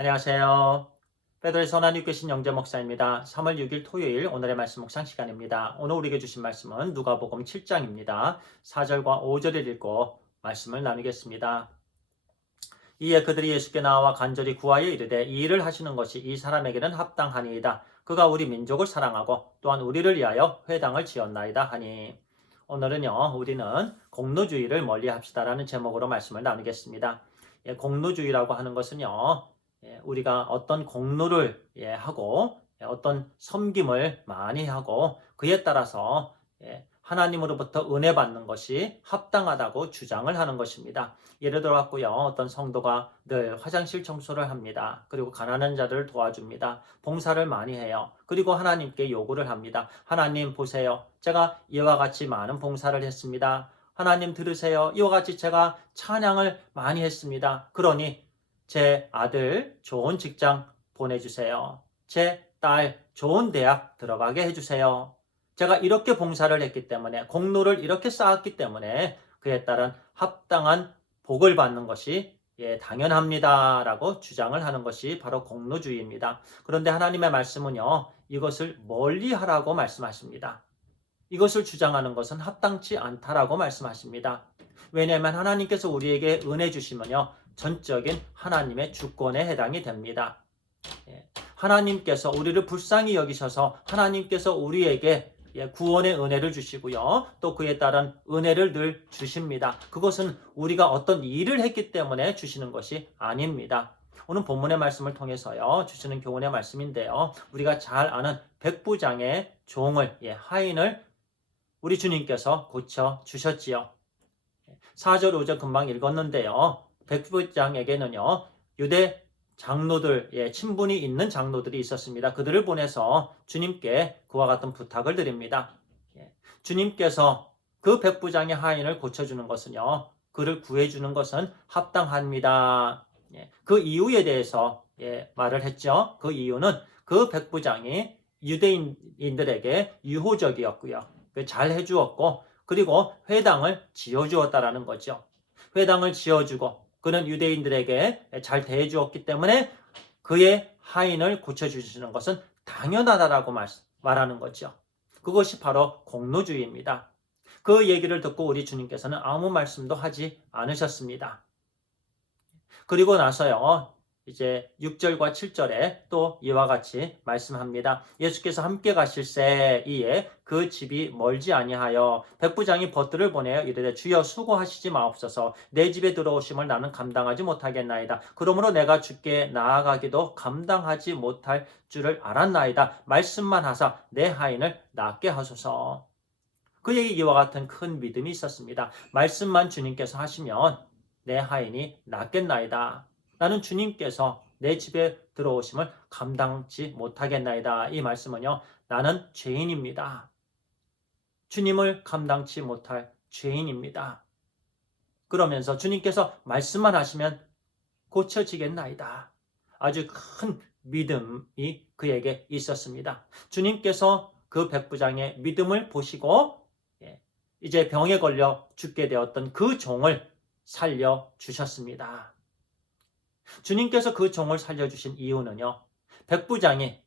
안녕하세요. 베드로의 선한 교신 영재 목사입니다. 3월 6일 토요일 오늘의 말씀 묵상 시간입니다. 오늘 우리에게 주신 말씀은 누가복음 7장입니다. 4절과 5절을 읽고 말씀을 나누겠습니다. 이에 그들이 예수께 나와 간절히 구하여 이르되 이 일을 하시는 것이 이 사람에게는 합당하니이다. 그가 우리 민족을 사랑하고 또한 우리를 위하여 회당을 지었나이다 하니. 오늘은요, 우리는 공로주의를 멀리합시다라는 제목으로 말씀을 나누겠습니다. 공로주의라고 하는 것은요, 우리가 어떤 공로를 하고 어떤 섬김을 많이 하고 그에 따라서 하나님으로부터 은혜 받는 것이 합당하다고 주장을 하는 것입니다. 예를 들어 갖고요, 어떤 성도가 늘 화장실 청소를 합니다. 그리고 가난한 자들을 도와줍니다. 봉사를 많이 해요. 그리고 하나님께 요구를 합니다. 하나님 보세요. 제가 이와 같이 많은 봉사를 했습니다. 하나님 들으세요. 이와 같이 제가 찬양을 많이 했습니다. 그러니 제 아들 좋은 직장 보내주세요. 제 딸 좋은 대학 들어가게 해주세요. 제가 이렇게 봉사를 했기 때문에 공로를 이렇게 쌓았기 때문에 그에 따른 합당한 복을 받는 것이 당연합니다 라고 주장을 하는 것이 바로 공로주의입니다. 그런데 하나님의 말씀은요, 이것을 멀리하라고 말씀하십니다. 이것을 주장하는 것은 합당치 않다라고 말씀하십니다. 왜냐하면 하나님께서 우리에게 은혜 주시면요, 전적인 하나님의 주권에 해당이 됩니다. 하나님께서 우리를 불쌍히 여기셔서 하나님께서 우리에게 구원의 은혜를 주시고요, 또 그에 따른 은혜를 늘 주십니다. 그것은 우리가 어떤 일을 했기 때문에 주시는 것이 아닙니다. 오늘 본문의 말씀을 통해서요, 주시는 교훈의 말씀인데요, 우리가 잘 아는 백부장의 종을, 하인을 우리 주님께서 고쳐 주셨지요. 4절 5절 금방 읽었는데요, 백부장에게는요, 유대 장로들, 친분이 있는 장로들이 있었습니다. 그들을 보내서 주님께 그와 같은 부탁을 드립니다. 주님께서 그 백부장의 하인을 고쳐주는 것은요, 그를 구해주는 것은 합당합니다. 그 이유에 대해서 말을 했죠. 그 이유는 그 백부장이 유대인들에게 유호적이었고요, 잘 해주었고, 그리고 회당을 지어주었다라는 거죠. 회당을 지어주고 그는 유대인들에게 잘 대해주었기 때문에 그의 하인을 고쳐주시는 것은 당연하다라고 말하는 거죠. 그것이 바로 공로주의입니다. 그 얘기를 듣고 우리 주님께서는 아무 말씀도 하지 않으셨습니다. 그리고 나서요, 이제 6절과 7절에 또 이와 같이 말씀합니다. 예수께서 함께 가실새 이에 그 집이 멀지 아니하여 백부장이 벗들을 보내어 이르되 주여 수고하시지 마옵소서. 내 집에 들어오심을 나는 감당하지 못하겠나이다. 그러므로 내가 주께 나아가기도 감당하지 못할 줄을 알았나이다. 말씀만 하사 내 하인을 낫게 하소서. 그에게 이와 같은 큰 믿음이 있었습니다. 말씀만 주님께서 하시면 내 하인이 낫겠나이다. 나는 주님께서 내 집에 들어오심을 감당치 못하겠나이다. 이 말씀은요, 나는 죄인입니다. 주님을 감당치 못할 죄인입니다. 그러면서 주님께서 말씀만 하시면 고쳐지겠나이다. 아주 큰 믿음이 그에게 있었습니다. 주님께서 그 백부장의 믿음을 보시고 이제 병에 걸려 죽게 되었던 그 종을 살려주셨습니다. 주님께서 그 종을 살려주신 이유는요, 백부장이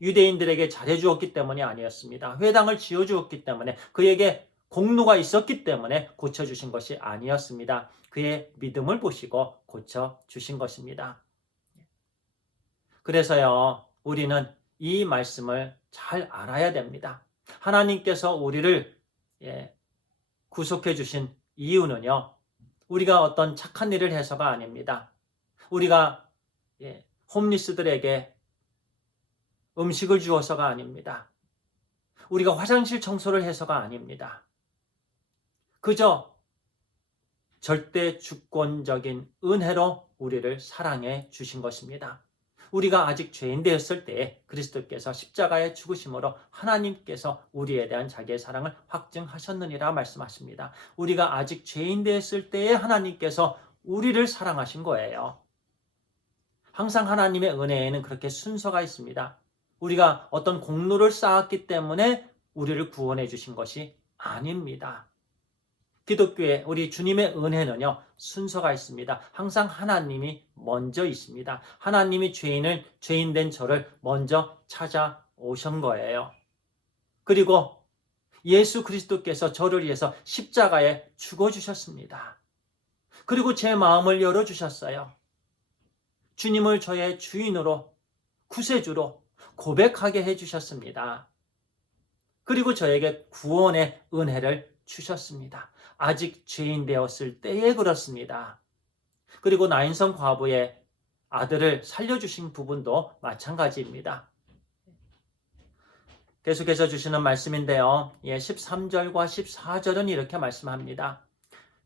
유대인들에게 잘해주었기 때문이 아니었습니다. 회당을 지어주었기 때문에, 그에게 공로가 있었기 때문에 고쳐주신 것이 아니었습니다. 그의 믿음을 보시고 고쳐주신 것입니다. 그래서요, 우리는 이 말씀을 잘 알아야 됩니다. 하나님께서 우리를 구속해 주신 이유는요, 우리가 어떤 착한 일을 해서가 아닙니다. 우리가 홈리스들에게 음식을 주어서가 아닙니다. 우리가 화장실 청소를 해서가 아닙니다. 그저 절대 주권적인 은혜로 우리를 사랑해 주신 것입니다. 우리가 아직 죄인 되었을 때에 그리스도께서 십자가의 죽으심으로 하나님께서 우리에 대한 자기의 사랑을 확증하셨느니라 말씀하십니다. 우리가 아직 죄인 되었을 때에 하나님께서 우리를 사랑하신 거예요. 항상 하나님의 은혜에는 그렇게 순서가 있습니다. 우리가 어떤 공로를 쌓았기 때문에 우리를 구원해 주신 것이 아닙니다. 기독교의 우리 주님의 은혜는요, 순서가 있습니다. 항상 하나님이 먼저이십니다. 하나님이 죄인된 저를 먼저 찾아오신 거예요. 그리고 예수 그리스도께서 저를 위해서 십자가에 죽어주셨습니다. 그리고 제 마음을 열어주셨어요. 주님을 저의 주인으로, 구세주로 고백하게 해주셨습니다. 그리고 저에게 구원의 은혜를 주셨습니다. 아직 죄인 되었을 때에 그렇습니다. 그리고 나인성 과부의 아들을 살려주신 부분도 마찬가지입니다. 계속해서 주시는 말씀인데요. 13절과 14절은 이렇게 말씀합니다.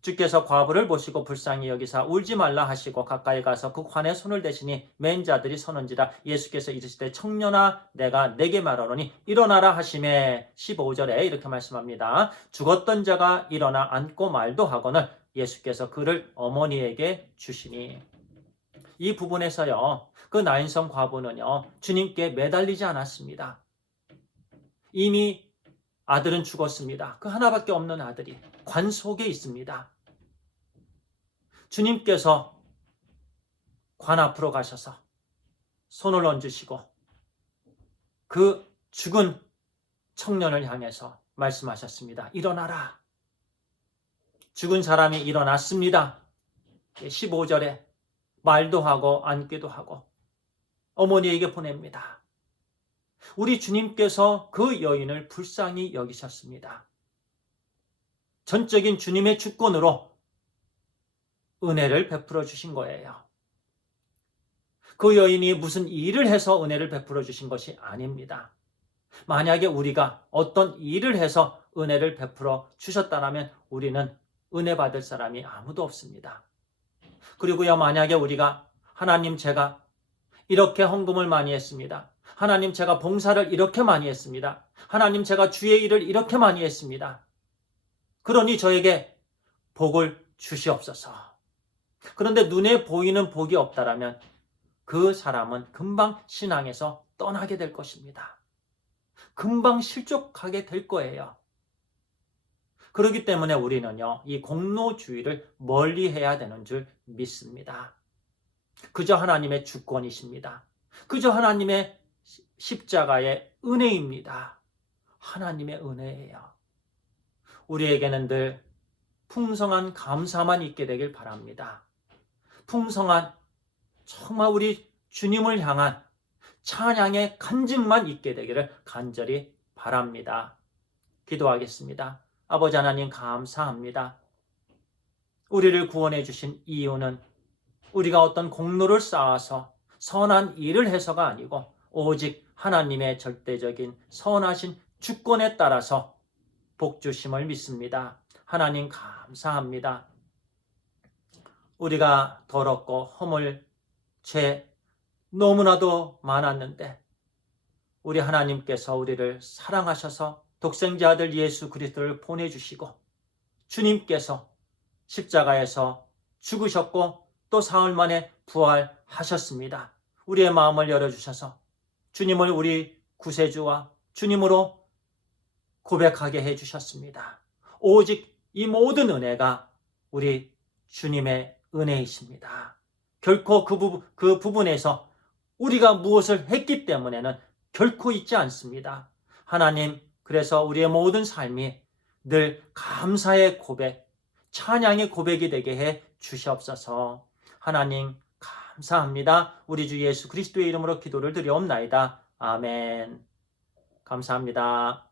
주께서 과부를 보시고 불쌍히 여기사 울지 말라 하시고 가까이 가서 그 관에 손을 대시니 맨 자들이 서는지라. 예수께서 이르시되 청년아 내가 내게 말하노니 일어나라 하시매. 15절에 이렇게 말씀합니다. 죽었던 자가 일어나 앉고 말도 하거늘 예수께서 그를 어머니에게 주시니. 이 부분에서요, 그 나인성 과부는요 주님께 매달리지 않았습니다. 이미 아들은 죽었습니다. 그 하나밖에 없는 아들이 관 속에 있습니다. 주님께서 관 앞으로 가셔서 손을 얹으시고 그 죽은 청년을 향해서 말씀하셨습니다. 일어나라. 죽은 사람이 일어났습니다. 15절에 말도 하고 앉기도 하고 어머니에게 보냅니다. 우리 주님께서 그 여인을 불쌍히 여기셨습니다. 전적인 주님의 주권으로 은혜를 베풀어 주신 거예요. 그 여인이 무슨 일을 해서 은혜를 베풀어 주신 것이 아닙니다. 만약에 우리가 어떤 일을 해서 은혜를 베풀어 주셨다면 우리는 은혜 받을 사람이 아무도 없습니다. 그리고요, 만약에 우리가 하나님 제가 이렇게 헌금을 많이 했습니다. 하나님 제가 봉사를 이렇게 많이 했습니다. 하나님 제가 주의 일을 이렇게 많이 했습니다. 그러니 저에게 복을 주시옵소서. 그런데 눈에 보이는 복이 없다라면 그 사람은 금방 신앙에서 떠나게 될 것입니다. 금방 실족하게 될 거예요. 그렇기 때문에 우리는요, 이 공로주의를 멀리해야 되는 줄 믿습니다. 그저 하나님의 주권이십니다. 그저 하나님의 십자가의 은혜입니다. 하나님의 은혜예요. 우리에게는 늘 풍성한 감사만 있게 되길 바랍니다. 풍성한 정말 우리 주님을 향한 찬양의 간증만 있게 되기를 간절히 바랍니다. 기도하겠습니다. 아버지 하나님 감사합니다. 우리를 구원해 주신 이유는 우리가 어떤 공로를 쌓아서 선한 일을 해서가 아니고 오직 하나님의 절대적인 선하신 주권에 따라서 복 주심을 믿습니다. 하나님 감사합니다. 우리가 더럽고 허물, 죄 너무나도 많았는데 우리 하나님께서 우리를 사랑하셔서 독생자 아들 예수 그리스도를 보내주시고 주님께서 십자가에서 죽으셨고 또 사흘 만에 부활하셨습니다. 우리의 마음을 열어주셔서 주님을 우리 구세주와 주님으로 고백하게 해주셨습니다. 오직 이 모든 은혜가 우리 주님의 은혜이십니다. 결코 그 부분에서 우리가 무엇을 했기 때문에는 결코 있지 않습니다. 하나님, 그래서 우리의 모든 삶이 늘 감사의 고백, 찬양의 고백이 되게 해 주시옵소서. 하나님 감사합니다. 우리 주 예수 그리스도의 이름으로 기도를 드리옵나이다. 아멘. 감사합니다.